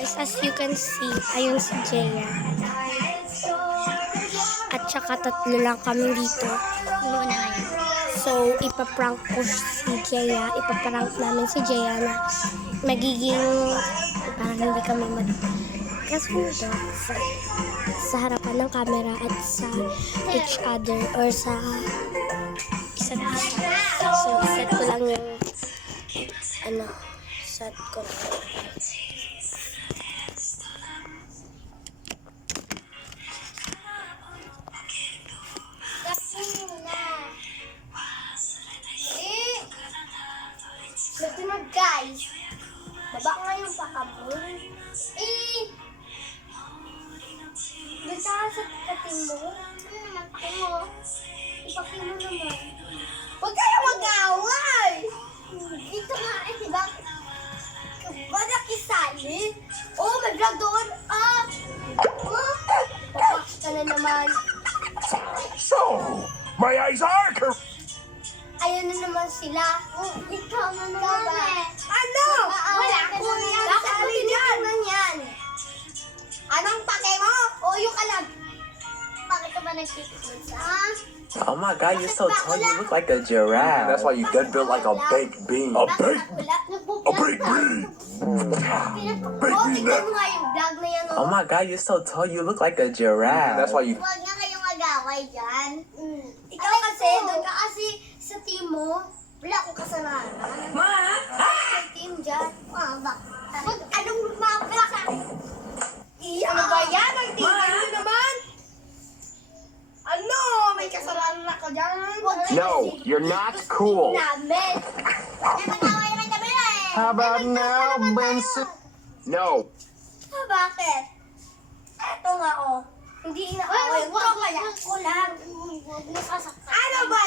Guys, as you can see, ayun si Jeya. At saka tatlo lang kami dito. Muna ngayon. So, ipaprank ko si Jeya. Ipaprank namin si Jeya na magiging parang hindi kami kasunod sa harapan ng camera at sa each other or sa isa't isa. So, set ko lang yung set ko lang. Sunod guys, baba nga yung pakabon. Doon ka sa pating mo. Paking mo. Ipaking mo naman. Huwag kayo mag-away! Dito nga diba? Ba nakisali? Oh, may vlog doon. Papak ka na naman. So, my eyes are Ayun na naman sila. Ikaw na naman eh. Ano? Wala ko yan. Bakit mo tinitingnan yan? Anong pake mo? O yung kalag? Bakit ka ba nagtitignan sa? Oh my god, you're so tall, you look like a giraffe. That's why you dead built like a baked bean. A baked? A baked bean. Tignan mo nga yung vlog na yan. Oh my god, you're so tall, you look like a giraffe. That's why you. Huwag nga kayong mag-away dyan. Ikaw kasi, doon ka kasi sa team mo. Wala akong kasalanan. Sa team dyan. Anong mapla ka? Ano ba yan? Ang tingin mo naman? Ano? May kasalanan ako dyan. No, you're not cool. Namin. May mag-away naman kami na eh. How about now, Benson? No. Bakit? Eto nga oh. Hindi inaaway ko. Ko lang. Ano ba